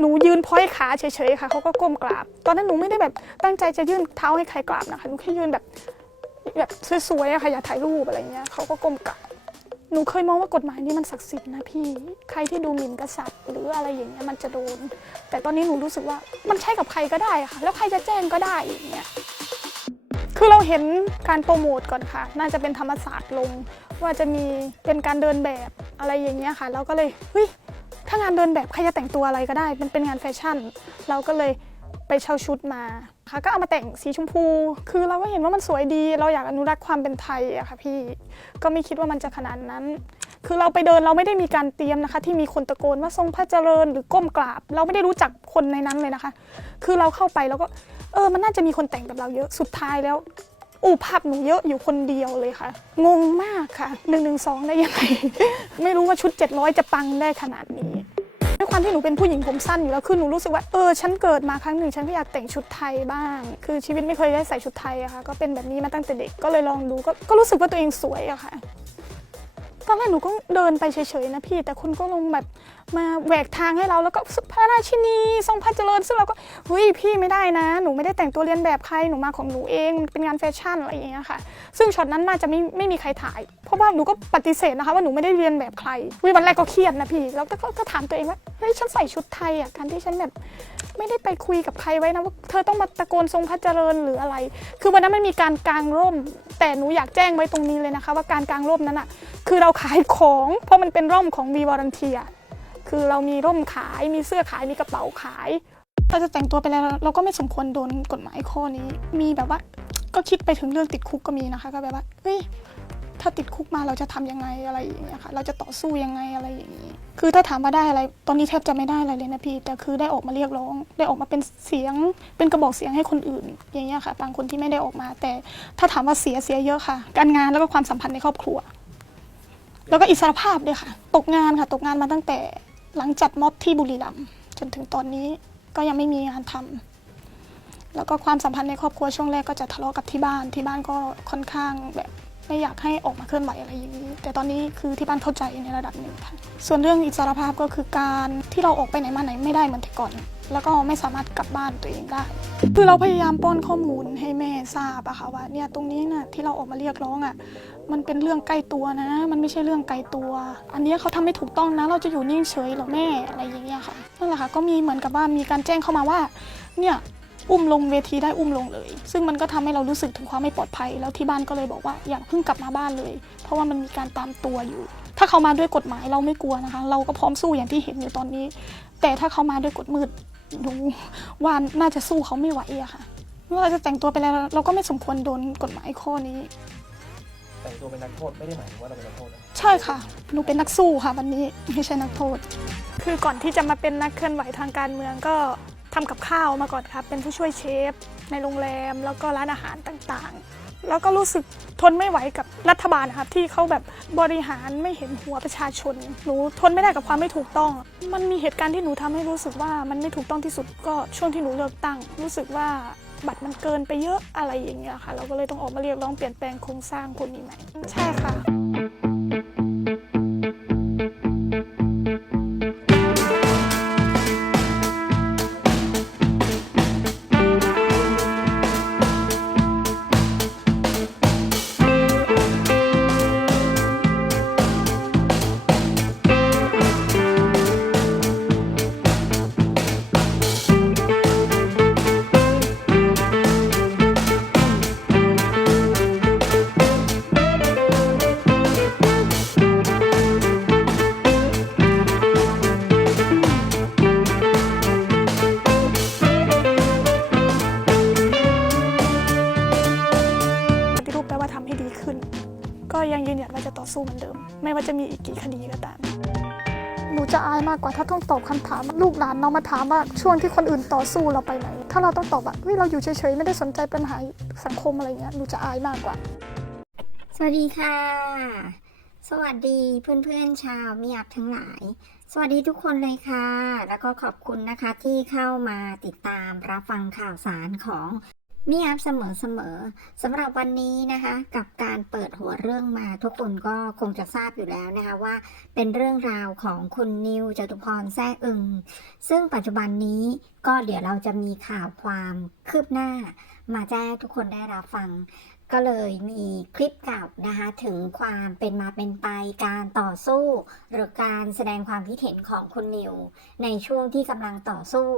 หนูยืนพ้อยขาเฉยๆค่ะเขาก็ก้มกราบ ตอนนั้นหนูไม่ได้แบบตั้งใจจะยื่นเท้าให้ใครกราบนะคะหนูแค่ยืนแบบแบบสวยๆอะค่ะอยากถ่ายรูปอะไรเงี้ยเขาก็ก้มกราบหนูเคยมองว่ากฎหมายนี่มันศักดิ์สิทธิ์นะพี่ ใครที่ดูหมิ่นกษัตริย์ หรืออะไรอย่างเงี้ยมันจะโดน แต่ตอนนี้หนูรู้สึกว่ามันใช่กับใครก็ได้ค่ะ แล้วใครจะแจ้งก็ได้อย่างเงี้ยคือเราเห็นการโปรโมทก่อนค่ะ น่าจะเป็นธรรมศาสตร์ลง ว่าจะมีเป็นการเดินแบบอะไรอย่างเงี้ยค่ะ เราก็เลยเฮ้ย ถ้างานเดินแบบใครจะแต่งตัวอะไรก็ได้ มันเป็นงานแฟชั่น เราก็เลยไปเช่าชุดมาค่ะก็เอามาแต่งสีชมพู คือเราก็เห็นว่ามันสวยดี เราอยากอนุรักษ์ความเป็นไทยอะค่ะพี่ ก็ไม่คิดว่ามันจะขนาดนั้น คือเราไปเดินเราไม่ได้มีการเตรียมนะคะ ที่มีคนตะโกนว่าทรงพระเจริญหรือก้มกราบ เราไม่ได้รู้จักคนในนั้นเลยนะคะ คือเราเข้าไปแล้วก็เออมันน่าจะมีคนแต่งแบบเราเยอะ สุดท้ายแล้ว อูภาพหนูเยอะอยู่คนเดียวเลยค่ะ งงมากค่ะ1นึได้ยังไง ไม่รู้ว่าชุด 700 จะปังได้ขนาดนี้ด้วยความที่หนูเป็นผู้หญิงผมสั้นอยู่แล้วคือหนูรู้สึกว่าเออฉันเกิดมาครั้งหนึ่งฉันก็อยากแต่งชุดไทยบ้าง คือชีวิตไม่เคยได้ใส่ชุดไทยอะค่ะก็เป็นแบบนี้มาตั้งแต่เด็กก็เลยลองดูก็ก็รู้สึกว่าตัวเองสวยอะค่ะ ตอนแรกหนูก็เดินไปเฉยๆนะพี่ แต่คนก็ลงแบบมาแหวกทางให้เราแล้วก็พระราชินีทรงพระเจริญซึ่งเราก็เฮ้ยพี่ไม่ได้นะ หนูไม่ได้แต่งตัวเรียนแบบใครหนูมาของหนูเองเป็นงานแฟชั่นอะไรอย่างเงี้ยค่ะ ซึ่งช็อตนั้นน่าจะไม่ไม่มีใครถ่าย เพราะว่าหนูก็ปฏิเสธนะคะว่าหนูไม่ได้เรียนแบบใครวิวันแรกก็เครียดนะพี่แล้วก็ก็ถามตัวเองว่าเฮ้ยฉันใส่ชุดไทยอะการที่ฉันแบบ ไม่ได้ไปคุยกับใครไว้นะว่าเธอต้องมาตะโกนทรงพระเจริญหรืออะไร คือวันนั้นมันมีการกางร่ม แต่หนูอยากแจ้งไว้ตรงนี้เลยนะคะ ว่าการกางร่มนั้นอะคือเราขายของเพราะมันเป็นร่มของวีวอรันเทียคือเรามีร่มขายมีเสื้อขายมีกระเป๋าขายเราจะแต่งตัวไปแล้วเราก็ไม่สมควรโดนกฎหมายข้อนี้ มีแบบว่าก็คิดไปถึงเรื่องติดคุกก็มีนะคะ ก็แบบว่าเฮ้ย ถ้าติดคุกมาเราจะทำยังไงอะไรอย่างเงี้ยค่ะ เราจะต่อสู้ยังไงอะไรอย่างนี้ คือถ้าถามว่าได้อะไร ตอนนี้แทบจะไม่ได้อะไรเลยนะพี่ แต่คือได้ออกมาเรียกร้อง ได้ออกมาเป็นเสียง เป็นกระบอกเสียงให้คนอื่น อย่างเงี้ยค่ะ บางคนที่ไม่ได้ออกมา แต่ถ้าถามว่าเสียเสียเยอะค่ะ การงานแล้วก็ความสัมพันธ์ในครอบครัว แล้วก็อิสรภาพด้วยค่ะ ตกงานค่ะ ตกงานมาตั้งแต่หลังจัดม็อบที่บุรีรัมย์จนถึงตอนนี้ก็ยังไม่มีงานทำแล้วก็ความสัมพันธ์ในครอบครัวช่วงแรกก็จะทะเลาะกับที่บ้านที่บ้านก็ค่อนข้างแบบ ไม่อยากให้ออกมาเคลื่อนไหวอะไรอย่างนี้ แต่ตอนนี้คือที่บ้านเข้าใจในระดับหนึ่งค่ะ ส่วนเรื่องอิสรภาพก็คือการที่เราออกไปไหนมาไหนไม่ได้เหมือนแต่ก่อน แล้วก็ไม่สามารถกลับบ้านตัวเองได้ คือเราพยายามป้อนข้อมูลให้แม่ทราบอะค่ะว่าเนี่ยตรงนี้น่ะที่เราออกมาเรียกร้องอะมันเป็นเรื่องใกล้ตัวนะ มันไม่ใช่เรื่องไกลตัว อันนี้เขาทำไม่ถูกต้องนะ เราจะอยู่นิ่งเฉยหรอแม่อะไรอย่างเงี้ยค่ะ นั่นแหละค่ะก็มีเหมือนกับว่ามีการแจ้งเข้ามาว่าเนี่ย อุ้มลงเวทีได้อุ้มลงเลย ซึ่งมันก็ทำให้เรารู้สึกถึงความไม่ปลอดภัย แล้วที่บ้านก็เลยบอกว่าอย่าเพิ่งกลับมาบ้านเลย เพราะว่ามันมีการตามตัวอยู่ ถ้าเขามาด้วยกฎหมายเราไม่กลัวนะคะ เราก็พร้อมสู้อย่างที่เห็นอยู่ตอนนี้ แต่ถ้าเขามาด้วยกฎมืดหนูว่าน่าจะสู้เขาไม่ไหวอะค่ะไม่ว่าเราจะแต่งตัวไปแล้วเราก็ไม่สมควรโดนกฎหมายข้อนี้ แต่งตัวเป็นนักโทษไม่ได้หมายถึงว่าเราเป็นนักโทษนะใช่ค่ะหนูเป็นนักสู้ค่ะวันนี้ไม่ใช่นักโทษ คือก่อนที่จะมาเป็นนักเคลื่อนไหวทางการเมืองก็ ทำกับข้าวมาก่อนครับ เป็นผู้ช่วยเชฟ ในโรงแรมแล้วก็ร้านอาหารต่างๆ แล้วก็รู้สึกทนไม่ไหวกับรัฐบาลครับที่เขาแบบบริหารไม่เห็นหัวประชาชน หนูทนไม่ได้กับความไม่ถูกต้อง มันมีเหตุการณ์ที่หนูทำให้รู้สึกว่ามันไม่ถูกต้องที่สุดก็ช่วงที่หนูเลือกตั้ง รู้สึกว่าบัตรมันเกินไปเยอะอะไรอย่างเงี้ยค่ะ เราก็เลยต้องออกมาเรียกร้องเปลี่ยนแปลงโครงสร้างพวกนี้ใหม่ใช่ค่ะ ดีขึ้น ก็ยังยืนยันว่าจะต่อสู้เหมือนเดิม ไม่ว่าจะมีอีกกี่คดีก็ตามหนูจะอายมากกว่าถ้าต้องตอบคำถามลูกหลานเรามาถามว่าช่วงที่คนอื่นต่อสู้เราไปไหน ถ้าเราต้องตอบว่าเฮ้ยเราอยู่เฉยๆไม่ได้สนใจปัญหาสังคมอะไรเงี้ยหนูจะอายมากกว่า สวัสดีค่ะ สวัสดีเพื่อนๆชาวมิยับทั้งหลาย สวัสดีทุกคนเลยค่ะ แล้วก็ขอบคุณนะคะที่เข้ามาติดตามรับฟังข่าวสารของ นี่อัพเสมอเสมอสำหรับวันนี้นะคะ กับการเปิดหัวเรื่องมาทุกคนก็คงจะทราบอยู่แล้วนะคะว่าเป็นเรื่องราวของคุณนิวจตุพรแซ่อึง ซึ่งปัจจุบันนี้ก็เดี๋ยวเราจะมีข่าวความคืบหน้ามาแจ้งทุกคนได้รับฟัง ก็เลยมีคลิปเก่านะคะถึงความเป็นมาเป็นไปการต่อสู้ หรือการแสดงความคิดเห็นของคุณนิว ในช่วงที่กำลังต่อสู้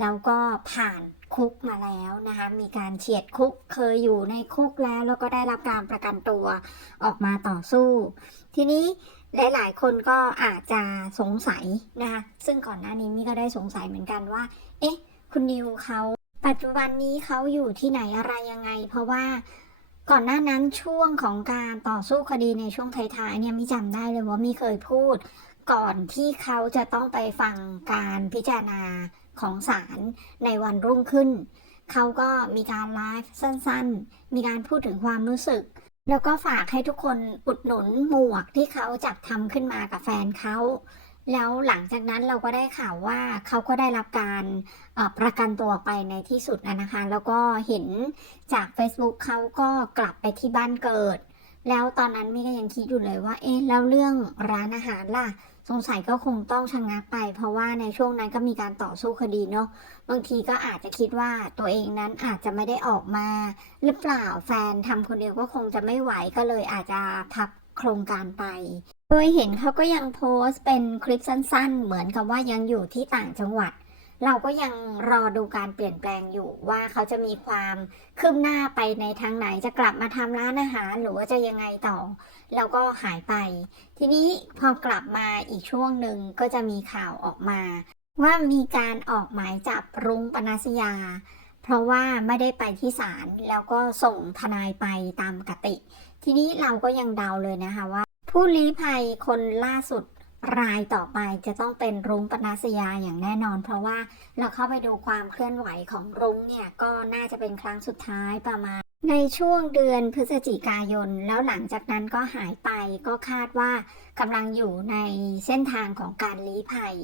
แล้วก็ผ่านคุกมาแล้วนะคะมีการเฉียดคุกเคยอยู่ในคุกแล้ว แล้วก็ได้รับการประกันตัวออกมาต่อสู้ ทีนี้หลายๆ คนก็อาจจะสงสัยนะคะซึ่งก่อนหน้านี้มี่ก็ได้สงสัยเหมือนกันว่า เอ๊ะ คุณนิวเขาปัจจุบันนี้เขาอยู่ที่ไหนอะไรยังไง เพราะว่า ก่อนหน้านั้นช่วงของการต่อสู้คดีในช่วงท้ายๆเนี่ยมิจำได้เลยว่ามีเคยพูด ก่อนที่เขาจะต้องไปฟังการพิจารณาของศาลในวันรุ่งขึ้น เขาก็มีการไลฟ์สั้นๆ มีการพูดถึงความรู้สึก แล้วก็ฝากให้ทุกคนอุดหนุนหมวกที่เขาจัดทำขึ้นมากับแฟนเขา แล้วหลังจากนั้นเราก็ได้ข่าวว่าเขาก็ได้รับการประกันตัวไปในที่สุดนะคะ แล้วก็เห็นจาก Facebook เขาก็กลับไปที่บ้านเกิด แล้วตอนนั้นมีก็ยังคิดอยู่เลยว่า เอ๊ะแล้วเรื่องร้านอาหารล่ะ สงสัยก็คงต้องชะงงักไป เพราะว่าในช่วงนั้นก็มีการต่อสู้คดีเนาะบางทีก็อาจจะคิดว่าตัวเองนั้นอาจจะไม่ได้ออกมา หรือเปล่าแฟนทำคนเดียวก็คงจะไม่ไหวก็เลยอาจจะพับโครงการไป โดยเห็นเขาก็ยังโพสต์เป็นคลิปสั้น ๆ เหมือนกับว่ายังอยู่ที่ต่างจังหวัด เราก็ยังรอดูการเปลี่ยนแปลงอยู่ว่าเขาจะมีความคืบหน้าไปในทางไหนจะกลับมาทำร้านอาหารหรือว่าจะยังไงต่อ แล้วก็หายไป ทีนี้พอกลับมาอีกช่วงหนึ่งก็จะมีข่าวออกมา ว่ามีการออกหมายจับรุ้งปนัสยา เพราะว่าไม่ได้ไปที่ศาลแล้วก็ส่งทนายไปตามกติ ทีนี้เราก็ยังเดาเลยนะคะว่า ผู้ลี้ภัยคนล่าสุดรายต่อไปจะต้องเป็นรุ้งปนัสยาอย่างแน่นอน เพราะว่าเราเข้าไปดูความเคลื่อนไหวของรุ้งเนี่ย ก็น่าจะเป็นครั้งสุดท้ายประมาณ ในช่วงเดือนพฤศจิกายน แล้วหลังจากนั้นก็หายไปก็คาดว่ากำลังอยู่ในเส้นทางของการลี้ภัย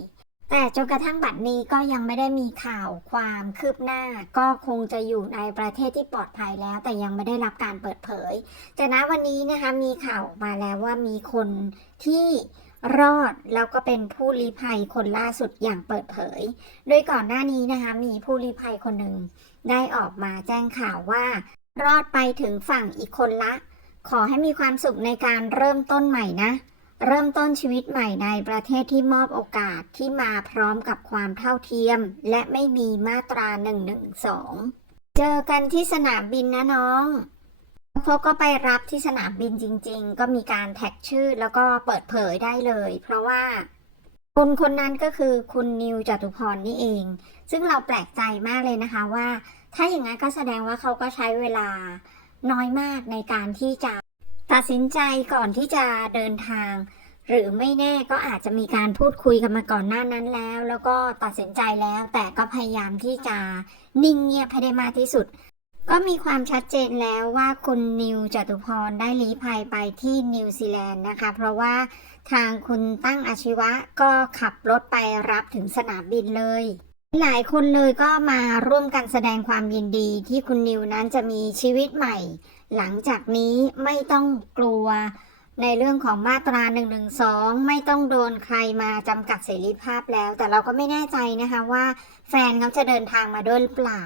แต่จนกระทั่งบัดนี้ก็ยังไม่ได้มีข่าวความคืบหน้า ก็คงจะอยู่ในประเทศที่ปลอดภัยแล้ว แต่ยังไม่ได้รับการเปิดเผย แต่ณวันนี้นะคะมีข่าวออกมาแล้วว่ามีคนที่รอดแล้วก็เป็นผู้ลี้ภัยคนล่าสุดอย่างเปิดเผย โดยก่อนหน้านี้นะคะมีผู้ลี้ภัยคนหนึ่งได้ออกมาแจ้งข่าวว่า รอดไปถึงฝั่งอีกคนละ ขอให้มีความสุขในการเริ่มต้นใหม่นะ เริ่มต้นชีวิตใหม่ในประเทศที่มอบโอกาสที่มาพร้อมกับความเท่าเทียม และไม่มีมาตรา 112 เจอกันที่สนามบินนะน้องพบก็ไปรับที่สนามบินจริง ๆ ก็มีการแท็กชื่อแล้วก็เปิดเผยได้เลย เพราะว่าคนคนนั้นก็คือคุณนิวจตุพรนี่เอง ซึ่งเราแปลกใจมากเลยนะคะว่า ถ้าอย่างนั้นก็แสดงว่าเขาก็ใช้เวลาน้อยมากในการที่จะ ตัดสินใจก่อนที่จะเดินทาง หรือไม่แน่ก็อาจจะมีการพูดคุยกันมาก่อนหน้านั้นแล้ว แล้วก็ตัดสินใจแล้ว แต่ก็พยายามที่จะนิ่งเงียบให้ได้มากที่สุด ก็มีความชัดเจนแล้วว่าคุณนิวจตุพรได้ลี้ภัยไปที่นิวซีแลนด์นะคะ เพราะว่าทางคุณตั้งอาชีวะก็ขับรถไปรับถึงสนามบินเลย หลายคนเลยก็มาร่วมกันแสดงความยินดีที่คุณนิวนั้นจะมีชีวิตใหม่ หลังจากนี้ไม่ต้องกลัวในเรื่องของมาตรา1นึไม่ต้องโดนใครมาจำกัดเสรีภาพแล้ว แต่เราก็ไม่แน่ใจนะคะว่าแฟนเขาจะเดินทางมาด้วยหรือเปล่า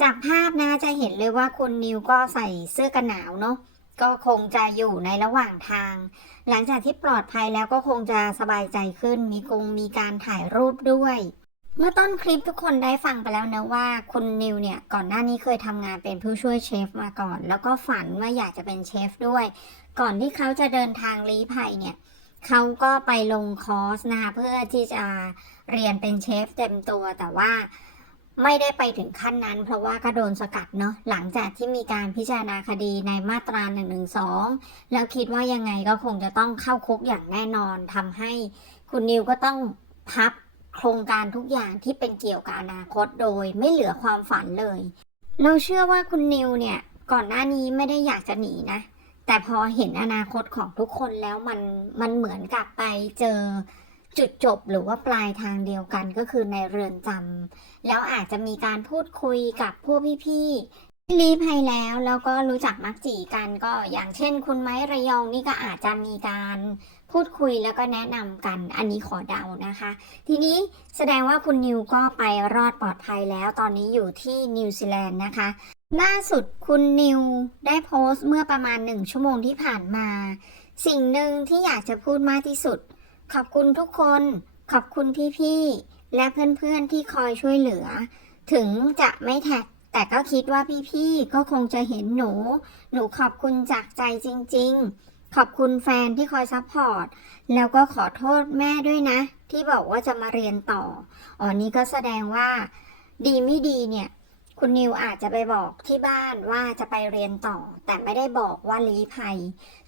จากภาพนะจะเห็นเลยว่าคุณนิวก็ใส่เสื้อกันหนาวเนาะก็คงจะอยู่ในระหว่างทาง หลังจากที่ปลอดภัยแล้วก็คงจะสบายใจขึ้น มีคงมีการถ่ายรูปด้วย เมื่อต้นคลิปทุกคนได้ฟังไปแล้วนะว่าคุณนิวเนี่ยก่อนหน้านี้เคยทำงานเป็นผู้ช่วยเชฟมาก่อน แล้วก็ฝันว่าอยากจะเป็นเชฟด้วย ก่อนที่เขาจะเดินทางลี้ภัยเนี่ยเขาก็ไปลงคอร์สนะคะเพื่อที่จะเรียนเป็นเชฟเต็มตัวแต่ว่าไม่ได้ไปถึงขั้นนั้น เพราะว่าก็โดนสกัดเนาะหลังจากที่มีการพิจารณาคดีในมาตรา1นึแล้วคิดว่ายังไงก็คงจะต้องเข้าคุกอย่างแน่นอนทำให้คุณนิวก็ต้องพับ โครงการทุกอย่างที่เป็นเกี่ยวกับอนาคตโดยไม่เหลือความฝันเลย เราเชื่อว่าคุณนิวเนี่ยก่อนหน้านี้ไม่ได้อยากจะหนีนะ แต่พอเห็นอนาคตของทุกคนแล้วมันมันเหมือนกับไปเจอจุดจบหรือว่าปลายทางเดียวกันก็คือในเรือนจำแล้วอาจจะมีการพูดคุยกับพวกพี่ลีภัยแล้วแล้วก็รู้จักมักจีกันก็อย่างเช่น คุณไม้ระยองนี่ก็อาจจะมีการ พูดคุยแล้วก็แนะนำกัน อันนี้ขอเดานะคะ ทีนี้แสดงว่าคุณนิวก็ไปรอดปลอดภัยแล้ว ตอนนี้อยู่ที่นิวซีแลนด์นะคะ ล่าสุดคุณนิวได้โพสต์เมื่อประมาณหนึ่งชั่วโมงที่ผ่านมา สิ่งหนึ่งที่อยากจะพูดมากที่สุด ขอบคุณทุกคน ขอบคุณพี่ๆ และเพื่อนๆ ที่คอยช่วยเหลือ ถึงจะไม่แท็กแต่ก็คิดว่าพี่ๆ ก็คงจะเห็นหนู หนูขอบคุณจากใจจริง ๆ ขอบคุณแฟนที่คอยซัพพอร์ต แล้วก็ขอโทษแม่ด้วยนะ ที่บอกว่าจะมาเรียนต่อ อ๋อนี้ก็แสดงว่าดีไม่ดีเนี่ย คุณนิวอาจจะไปบอกที่บ้านว่าจะไปเรียนต่อ แต่ไม่ได้บอกว่าลี้ภัย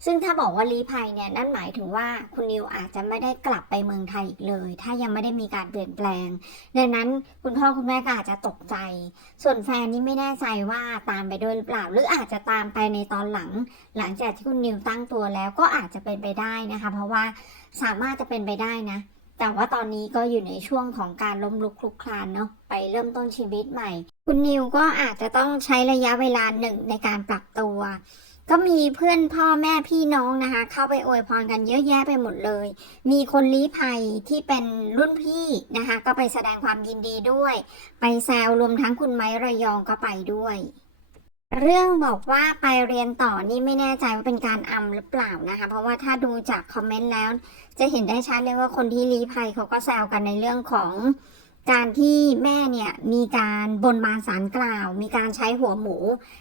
ซึ่งถ้าบอกว่าลี้ภัยเนี่ยนั่นหมายถึงว่าคุณนิวอาจจะไม่ได้กลับไปเมืองไทยอีกเลย ถ้ายังไม่ได้มีการเปลี่ยนแปลง ดังนั้นคุณพ่อคุณแม่ก็อาจจะตกใจ ส่วนแฟนนี่ไม่แน่ใจว่าตามไปด้วยหรือเปล่า หรืออาจจะตามไปในตอนหลัง หลังจากที่คุณนิวตั้งตัวแล้วก็อาจจะเป็นไปได้นะคะ เพราะว่าสามารถจะเป็นไปได้นะ แต่ว่าตอนนี้ก็อยู่ในช่วงของการล้มลุกคลุกคลานเนาะไปเริ่มต้นชีวิตใหม่ คุณนิวก็อาจจะต้องใช้ระยะเวลาหนึ่งในการปรับตัว ก็มีเพื่อนพ่อแม่พี่น้องนะคะ เข้าไปอวยพรกันเยอะแยะไปหมดเลย มีคนลี้ภัยที่เป็นรุ่นพี่นะคะ ก็ไปแสดงความยินดีด้วย ไปแซวรวมทั้งคุณไม้ระยองก็ไปด้วย เรื่องบอกว่าไปเรียนต่อนี่ไม่แน่ใจว่าเป็นการอำหรือเปล่านะคะ เพราะว่าถ้าดูจากคอมเมนต์แล้ว จะเห็นได้ชัดเลยว่าคนที่ลี้ภัยเขาก็แซวกันในเรื่องของการที่แม่เนี่ยมีการบนบานสารกล่าว มีการใช้หัวหมู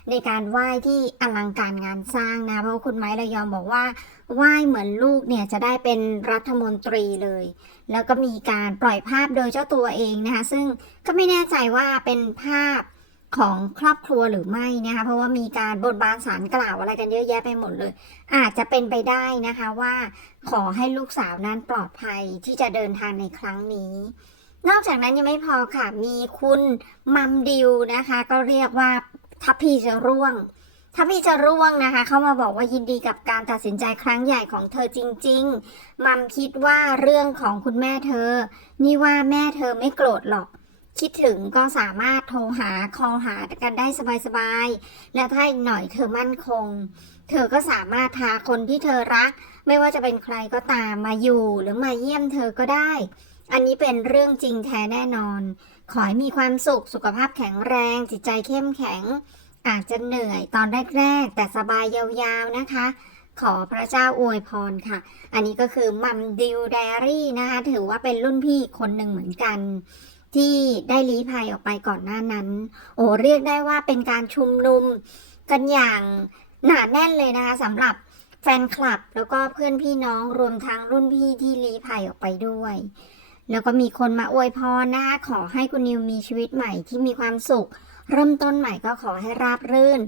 ในการไหว้ที่อลังการงานสร้างนะ เพราะคุณไม้ระยองบอกว่าไหว้เหมือนลูกเนี่ยจะได้เป็นรัฐมนตรีเลย แล้วก็มีการปล่อยภาพโดยเจ้าตัวเองนะคะซึ่งก็ไม่แน่ใจว่าเป็นภาพ ของครอบครัวหรือไม่นะคะเพราะว่ามีการบนบานสารกล่าวอะไรกันเยอะแยะไปหมดเลย อาจจะเป็นไปได้นะคะว่าขอให้ลูกสาวนั้นปลอดภัยที่จะเดินทางในครั้งนี้ นอกจากนั้นยังไม่พอค่ะ มีคุณมัมดิวนะคะ ก็เรียกว่าทัพพีจะร่วงทัพพีจะร่วงนะคะ เข้ามาบอกว่ายินดีกับการตัดสินใจครั้งใหญ่ของเธอจริง ๆ มัมคิดว่าเรื่องของคุณแม่เธอ นี่ว่าแม่เธอไม่โกรธหรอก คิดถึงก็สามารถโทรหาคอลหากันได้สบายๆ แล้วถ้าอีกหน่อยเธอมั่นคง เธอก็สามารถพาคนที่เธอรัก ไม่ว่าจะเป็นใครก็ตามมาอยู่หรือมาเยี่ยมเธอก็ได้ อันนี้เป็นเรื่องจริงแท้แน่นอน ขอให้มีความสุขสุขภาพแข็งแรง จิตใจเข้มแข็ง อาจจะเหนื่อยตอนแรกๆ แต่สบายยาวๆนะคะขอพระเจ้าอวยพรค่ะ อันนี้ก็คือมัมดิวไดอารี่นะคะ ถือว่าเป็นรุ่นพี่คนหนึ่งเหมือนกัน ที่ได้ลี้ภัยออกไปก่อนหน้านั้น โอ้เรียกได้ว่าเป็นการชุมนุมกันอย่างหนาแน่นเลยนะคะสำหรับแฟนคลับแล้วก็เพื่อนพี่น้องรวมทั้งรุ่นพี่ที่ลี้ภัยออกไปด้วย แล้วก็มีคนมาอวยพรนะคะขอให้คุณนิวมีชีวิตใหม่ที่มีความสุข เริ่มต้นใหม่ก็ขอให้ราบรื่น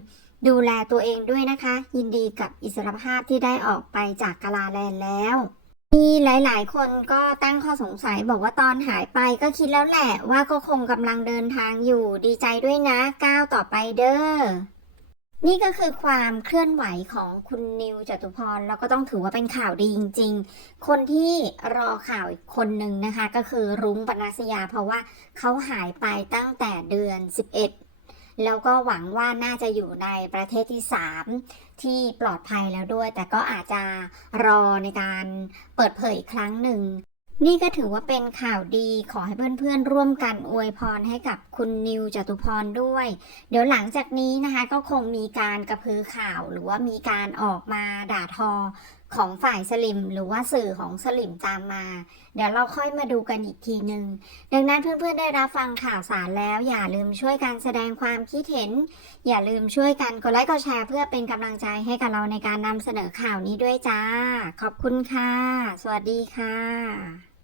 ดูแลตัวเองด้วยนะคะ ยินดีกับอิสรภาพที่ได้ออกไปจากกาลาแลนด์แล้ว มีหลาย ๆ คนก็ตั้งข้อสงสัยบอกว่าตอนหายไปก็คิดแล้วแหละว่าก็คงกำลังเดินทางอยู่ดีใจด้วยนะก้าวต่อไปเด้อนี่ก็คือความเคลื่อนไหวของคุณนิวจตุพรแล้วก็ต้องถือว่าเป็นข่าวดีจริง ๆ คนที่รอข่าวอีกคนหนึ่งนะคะ ก็คือรุ้งปนัสยา เพราะว่าเขาหายไปตั้งแต่เดือน 11 แล้วก็หวังว่าน่าจะอยู่ในประเทศที่ 3 ที่ปลอดภัยแล้วด้วย แต่ก็อาจจะรอในการเปิดเผยครั้งหนึ่ง นี่ก็ถือว่าเป็นข่าวดีขอให้เพื่อนๆ ร่วมกันอวยพรให้กับคุณนิวจตุพรด้วย เดี๋ยวหลังจากนี้นะคะก็คงมีการกระพือข่าวหรือว่ามีการออกมาด่าทอ ของฝ่ายสลิมหรือว่าสื่อของสลิมตามมา เดี๋ยวเราค่อยมาดูกันอีกทีหนึ่งดังนั้นเพื่อนๆได้รับฟังข่าวสารแล้ว อย่าลืมช่วยกันแสดงความคิดเห็น อย่าลืมช่วยกันกดไลค์กดแชร์เพื่อเป็นกำลังใจให้กับเราในการนำเสนอข่าวนี้ด้วยจ้า ขอบคุณค่ะ สวัสดีค่ะ